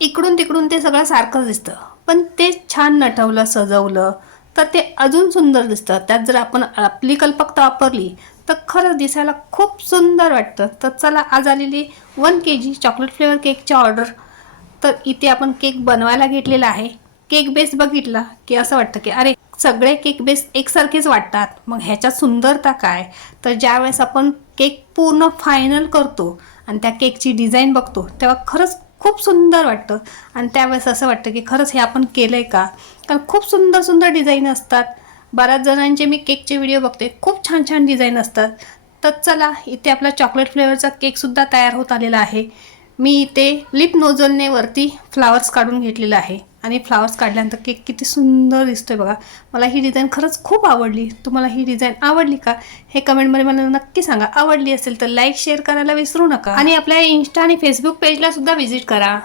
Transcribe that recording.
इकडून तिकडून ते सगळं सारखंच दिसतं, पण ते छान नटवलं सजवलं तर ते अजून सुंदर दिसतं. त्यात जर आपण आपली कल्पकता वापरली तर खरंच दिसायला खूप सुंदर वाटतं. तर चला, आज आलेली 1 kg चॉकलेट फ्लेवर केकची ऑर्डर. तर इथे आपण केक बनवायला घेतलेला आहे. केक बेस बघितला की असं वाटतं की अरे, सगळे केक बेस एकसारखेच वाटतात, मग ह्याच्यात सुंदरता काय? तर ज्यावेळेस आपण केक पूर्ण फायनल करतो आणि त्या केकची डिझाईन बघतो तेव्हा खरंच खूप सुंदर वाटतं. आणि त्यावेळेस असं वाटतं की खरंच हे आपण केलं आहे का? कारण खूप सुंदर सुंदर डिझाईन असतात. बऱ्याच जणांचे मी केकचे व्हिडिओ बघते, खूप छान छान डिझाईन असतात. तर चला, इथे आपला चॉकलेट फ्लेवरचा केकसुद्धा तयार होत आलेला आहे. मी इथे लिप नोझलने वरती फ्लावर्स काढून घेतलेला आहे आणि फ्लावर्स काढल्यानंतर केक किती सुंदर दिसतोय बघा. मला ही डिझाईन खरंच खूप आवडली. तुम्हाला ही डिझाईन आवडली का हे कमेंटमध्ये मला नक्की सांगा. आवडली असेल तर लाईक शेअर करायला विसरू नका आणि आपल्या इंस्टा आणि फेसबुक पेजला सुद्धा व्हिजिट करा.